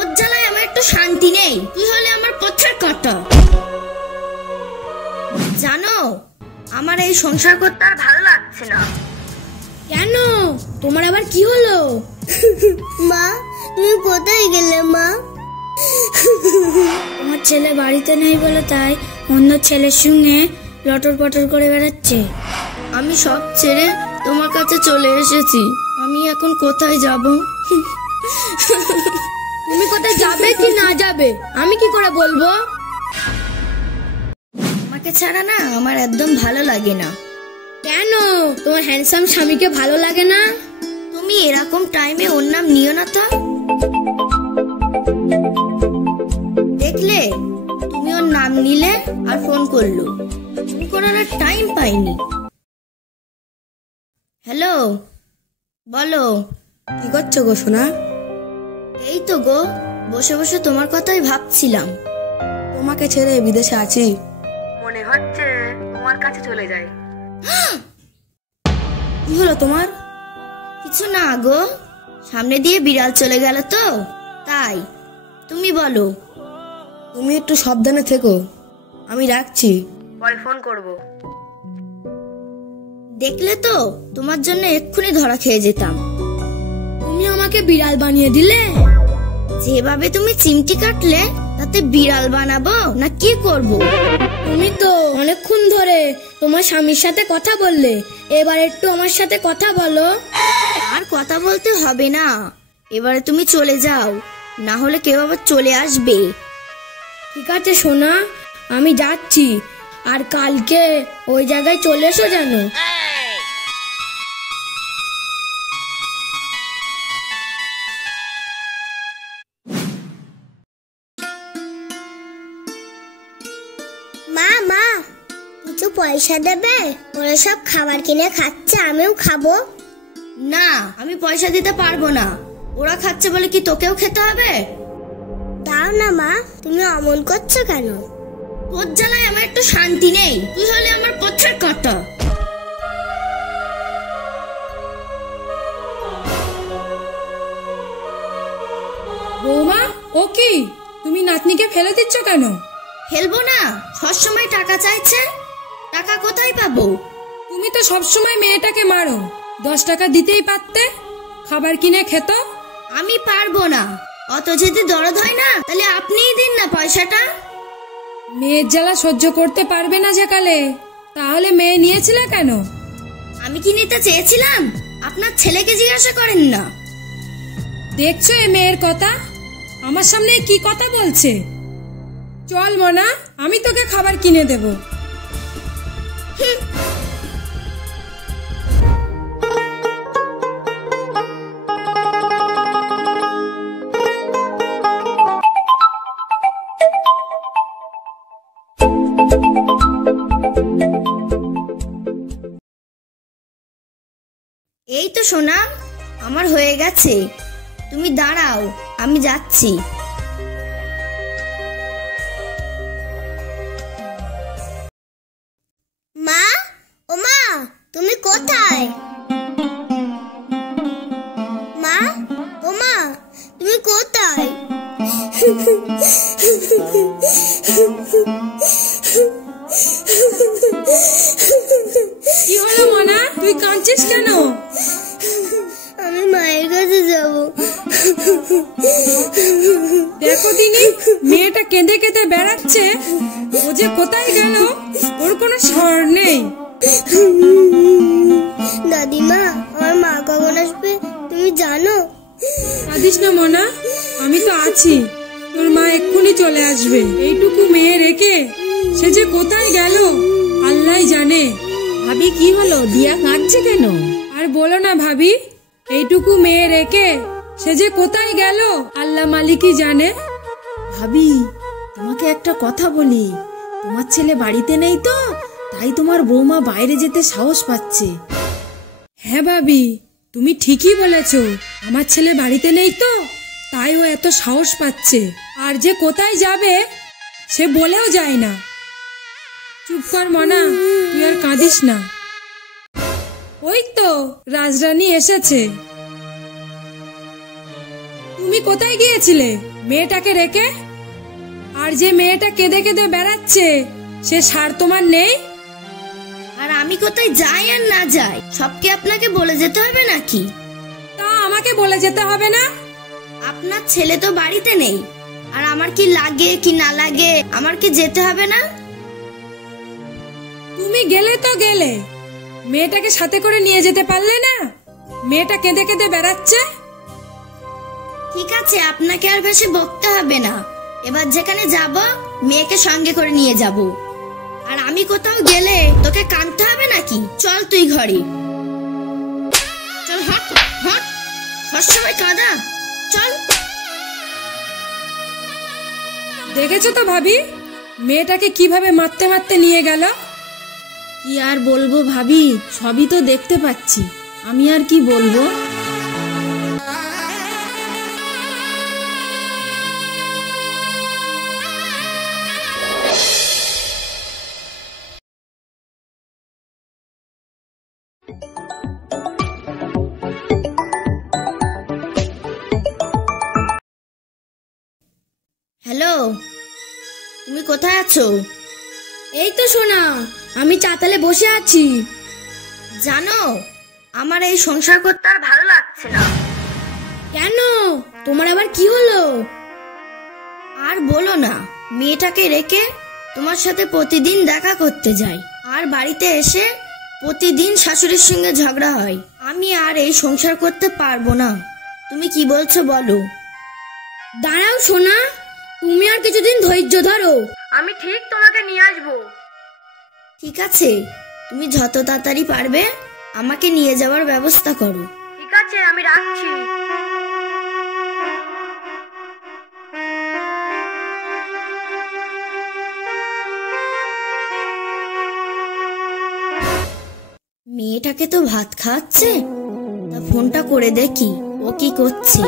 তোর জ্বালায় আমার একটু শান্তি নেই। তুই হলে আমার পথের কাঁটা। জানো, আমার এই সংসার করতে আর ভালো লাগছে না। কেন? তোমার আবার কি হলো? মা, তুমি কোথায় গেলে মা? তোমার ছেলে বাড়িতে নেই বলে তাই অন্য ছেলের সঙ্গে লটর পটর করে বেড়াচ্ছে। আমি সব ছেড়ে তোমার কাছে চলে এসেছি। আমি এখন কোথায় যাব? তুমি কোথায় যাবে কি না যাবে আমি কি করে বলবো? তোমাকে ছাড়া না আমার একদম ভালো লাগে না। কেন? তোমার হ্যান্ডসাম স্বামীকে ভালো লাগে না? তুমি এরকম টাইমে ওর নাম নিও না তো। দেখলে, তুমি ওর নাম নিলে আর ফোন করলো। ফোন করার টাইম পাইনি। হ্যালো, বলো। কি করছো গো সোনা? এই তো গো, বসে বসে তোমার কথাই ভাবছিলাম। তোমাকে ছেড়ে বিদেশে আছি, মনে হচ্ছে তোমার কাছে চলে যাই। কি হলো তোমার? কিছু না গো, সামনে দিয়ে বিড়াল চলে গেল তো তাই। তুমি বলো। তুমি একটু সাবধানে থেকো, আমি রাখছি, পরে ফোন করব। দেখলে তো, তোমার জন্য এক্ষুনি ধরা খেয়ে যেতাম। তুমি আমাকে বিড়াল বানিয়ে দিলে। যেভাবে তুমি চিমটি কাটলে, তাতে বিড়াল বানাবো না কি করব? তুমি তো অনেকক্ষণ ধরে তোমার স্বামীর সাথে কথা বললে, এবার একটু আমার সাথে কথা বলো। আর কথা বলতে হবে না, এবারে তুমি চলে যাও, না হলে কেউ আবার চলে আসবে। ঠিক আছে সোনা, আমি যাচ্ছি, আর কালকে ওই জায়গায় চলে এসো জানো। মা মা, কিছু পয়সা দেবে? ওরা সব খাবার কিনে খাচ্ছে, আমিও খাবো। না, আমি পয়সা দিতে পারবো না। ওরা খাচ্ছে বলে কি তোকেও খেতে হবে? দাও না মা, তুমি অমন করছো কেন? তোর জ্বালায় আমার একটু শান্তি নেই। তুই হলে আমার পথের কাঁটা। বৌমা, ও কি? তুমি নাতনিকে ফেলে দিচ্ছ কেন? ফেলবো না, সবসময় টাকা চাইছে। টাকা কোথায় পাবো? তুমি তো সবসময় মেয়েটাকে মারো। 10 টাকা দিতেই পারতে, খাবার কিনে খেত। আমি পারবো না। অত যদি দরদ হয় না, তাহলে আপনিই দিন না পয়সাটা। মেয়ের জ্বালা সহ্য করতে পারবে না যেকালে, তাহলে মেয়ে নিয়েছিলে কেন? আমি কি নিতে চেয়েছিলাম? আপনার ছেলেকে জিজ্ঞাসা করেন না। দেখছো এ মেয়ের কথা, আমার সামনে কি কথা বলছে। চল মনা, আমি তোকে খাবার কিনে দেব। এই তো সোনা, আমার হয়ে গেছে। তুমি দাঁড়াও, আমি যাচ্ছি। মা, ও মা, তুমি কোথায়? মা, ও মা, তুমি কোথায়? কি হলো মনা, তুই কাঁদছিস কেন? আমি মায়ের কাছে যাব। দেখো দিনি, মেয়েটা কেঁদে কেঁদে বেড়াচ্ছে। ও যে কোথায় গেল, ওর কোনো স্বর নেই। দাদিমা, আমার মা কখন আসবে তুমি জানো? কাঁদিস না মনা, আমি তো আছি। তোর মা এক্ষুনি চলে আসবে। এইটুকু মেয়ে রেখে সে যে কোথায় গেল আল্লাহই জানে। ভাবি, কি হলো? দিয়া কাঁদছে কেন? আর বলো না ভাবি, এইটুকু মেয়ে রেখে সে যে কোথায় গেল আল্লাহ মালিকই জানে। ভাবি, তোমাকে একটা কথা বলি। তোমার ছেলে বাড়িতে নেই তো, তাই তোমার বৌমা বাইরে যেতে সাহস পাচ্ছে। হ্যাঁ ভাবি, তুমি ঠিকই বলেছো। আমার ছেলে বাড়িতে নেই তো, তাই ও এত সাহস পাচ্ছে। আর যে কোথায় যাবে সে বলেও যায় না। চুপ কর মনা, তুই আর কাঁদিস না। ওই তো রাজরানী এসেছে। তুমি তুমি কোথায় গিয়েছিলে মেয়েটাকে রেখে? আর যে মেয়েটা কেঁদে কেঁদে বেড়াচ্ছে সে সার তোমার নেই? আর আমি কোথায় যাই আর না যাই সব কি আপনাকে বলে যেতে হবে নাকি? তা আমাকে বলে যেতে হবে না? আপনার ছেলে তো বাড়িতে নেই, আর আমার কি লাগে কি না লাগে আমার কি যেতে হবে না? তুমি গেলে তো গেলে, মেয়েটাকে সাথে করে নিয়ে যেতে পারলে না? মেয়েটা কেঁদে কেঁদে বেড়াচ্ছে। ঠিক আছে, আপনাকে আর বেশি বকতে হবে না। এবার যেখানে যাব মেয়েকে সঙ্গে করে নিয়ে যাব। আর আমি কোথাও গেলে তোকে কাঁদতে হবে নাকি? চল তুই ঘরে চল, হট হট, সবসময় কাঁদা, চল। দেখেছো তো ভাবি, মেয়েটাকে কিভাবে মারতে মারতে নিয়ে গেল। কি আর বলবো ভাবি, সবই তো দেখতে পাচ্ছি, আমি আর কি বলবো। হ্যালো, তুমি কোথায় আছো? এই তো সোনা, আমি চাতালে বসে আছি। জানো, আমার এই সংসার করতে আর ভালো লাগছে না। কেন, তোমার আবার কি হলো? আর বলো না, মেয়েটাকে রেখে তোমার সাথে প্রতিদিন দেখা করতে যাই, আর বাড়িতে এসে প্রতিদিন শাশুড়ির সঙ্গে ঝগড়া হয়। আমি আর এই সংসার করতে পারবো না। তুমি কি বলছো বলো? দাঁড়াও সোনা, তুমি আর কিছুদিন ধৈর্য ধরো, আমি ঠিক তোমাকে নিয়ে আসবো। ঠিক আছে, তুমি যত তাড়াতাড়ি পারবে আমাকে নিয়ে যাওয়ার ব্যবস্থা করো। ঠিক আছে, আমি রাখছি। মেয়েটাকে তো ভাত খাওয়াচ্ছে, তা ফোনটা করে দেখি ও কি করছে।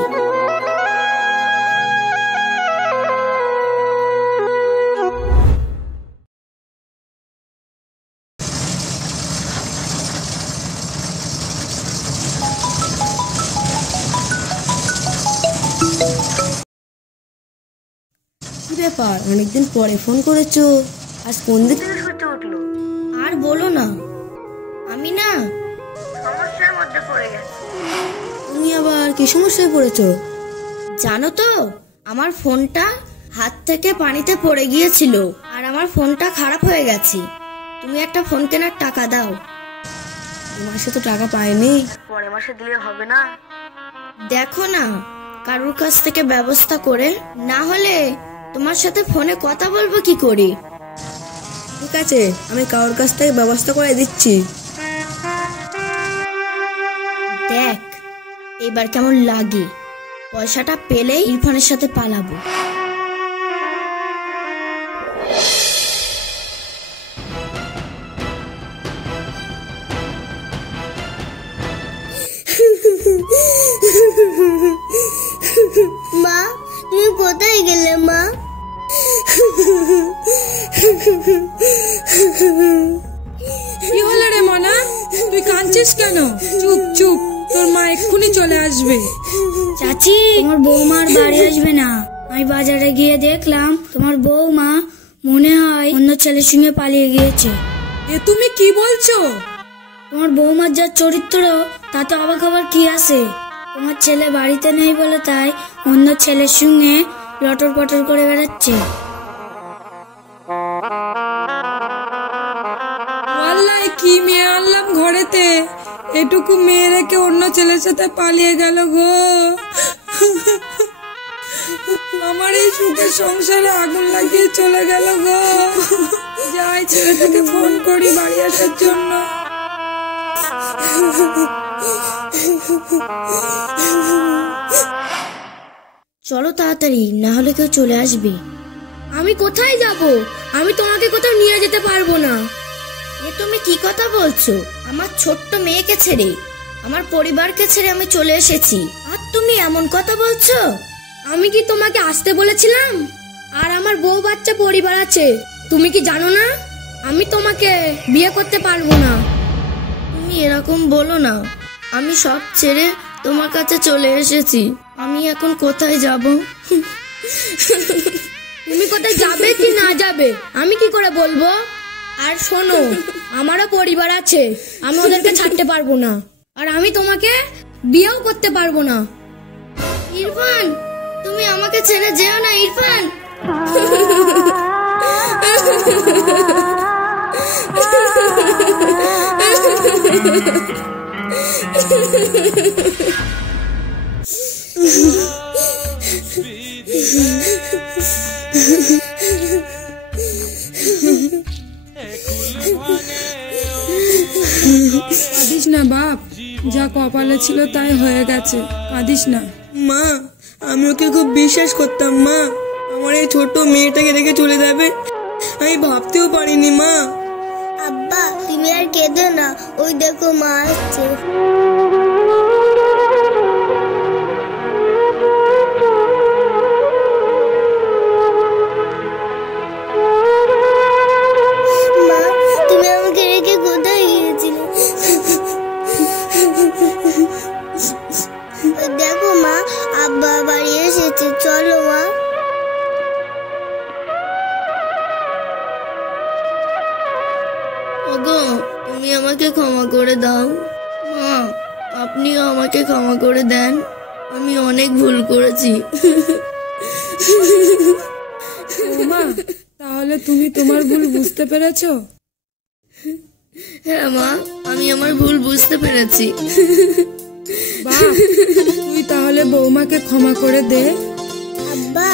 কি ব্যাপার, অনেকদিন পরে ফোন করেছো, আজ কোন দিক হতে উঠলো? আর বলো না, আমি না সমস্যার মধ্যে পড়ে গেছি। তুমি আবার কি সমস্যায় পড়েছো? জানো তো, আমার ফোনটা হাত থেকে পানিতে পড়ে গিয়েছিল, আর আমার ফোনটা খারাপ হয়ে গেছে। তুমি একটা ফোন কেনার টাকা দাও। এই মাসে তো টাকা পাইনি। পরের মাসে দিলে হবে না? দেখো না, কারোর কাছ থেকে ব্যবস্থা করে, না হলে তোমার সাথে ফোনে কথা বলবো কি করে? ঠিক আছে, আমি কারোর কাছ থেকে ব্যবস্থা করে দিচ্ছি। দেখ এবার কেমন লাগে। পয়সাটা পেলেই ইরফানের সাথে পালাবো। মা, তুমি কোথায় গেলে মা? কি হলো রে মনা, তুই কাঁদছিস কেন? চুপ চুপ, তোর মা এক্ষুনি চলে আসবে। চাচি, তোমার বৌমার বাড়ি আসবে না। আমি বাজারে গিয়ে দেখলাম তোমার বৌমা মনে হয় অন্য ছেলের সঙ্গে পালিয়ে গিয়েছে। এ তুমি কি বলছো? তোমার বৌমার যা চরিত্র, তাতে অবাক হবার কি আছে? তোমার ছেলে বাড়িতে নেই বলে তাই অন্য ছেলের সঙ্গে লটর পটর করে বেড়াচ্ছে। আল্লাহ, কি মেয়ে আনলাম ঘরেতে, এটুকু মেয়ে রেখে অন্য ছেলের সাথে পালিয়ে গেল গো। আমার এই সুখের সংসারে আগুন লাগিয়ে চলে গেল গো। যাই, ছেলেটাকে ফোন করি বাড়ি আসার জন্য। চলো তাড়াতাড়ি, না হলে কেউ চলে আসবে। আমি কোথায় যাব? আমি তোমাকে কোথাও নিয়ে যেতে পারবো না। এ তুমি কি কথা বলছো? আমার ছোট্ট মেয়েকে ছেড়ে, আমার পরিবারকে ছেড়ে আমি চলে এসেছি, আর তুমি এমন কথা বলছো? আমি কি তোমাকে আসতে বলেছিলাম? আর আমার বউ বাচ্চা পরিবার আছে, তুমি কি জানো না? আমি তোমাকে বিয়ে করতে পারবো না। তুমি এরকম বলো না। আমি সব ছেড়ে তোমার কাছে চলে এসেছি। আমি এখন কোথায় যাব? তুমি কোথায় যাবে কি না যাবে আমি কি করে বলবো? আর শোনো, আমারও পরিবার আছে, আমি ওদেরকে ছাড়তে পারবো না। আর আমি তোমাকে বিয়েও করতে পারবো না। ইরফান, তুমি আমাকে ছেড়ে যেও না ইরফান। কাঁদিস না বাপ, যা কপালে ছিল তাই হয়ে গেছে, কাঁদিস না। মা, আমি ওকে খুব বিশ্বাস করতাম মা। আমার এই ছোট মেয়েটাকে রেখে চলে যাবে আমি ভাবতেও পারিনি মা। আব্বা, তুমি আর কেঁদো না, ওই দেখো মা আসছে। মা, তুমি আমাকে রেখে কোথায় গিয়েছিলে? ওই দেখো মা, আব্বা বাড়ি এসেছে, চলো মা। ওগো, তুমি আমাকে ক্ষমা করে দাও। মা, আপনিও আমাকে ক্ষমা করে দেন, আমি অনেক ভুল করেছি। মা, তাহলে তুমি তোমার ভুল বুঝতে পেরেছো? হ্যাঁ মা, আমি আমার ভুল বুঝতে পেরেছি। বাপ, তুই তাহলে বৌমাকে ক্ষমা করে দে। আব্বা,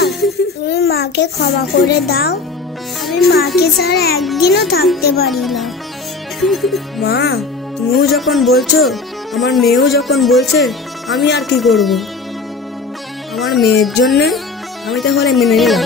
তুমি মাকে ক্ষমা করে দাও, আমি মাকে ছাড়া একদিনও থাকতে পারি না। মা, তুমিও যখন বলছো, আমার মেয়েও যখন বলছে, আমি আর কি করব? আমার মেয়ের জন্য আমি তাহলে মেনে নিলাম।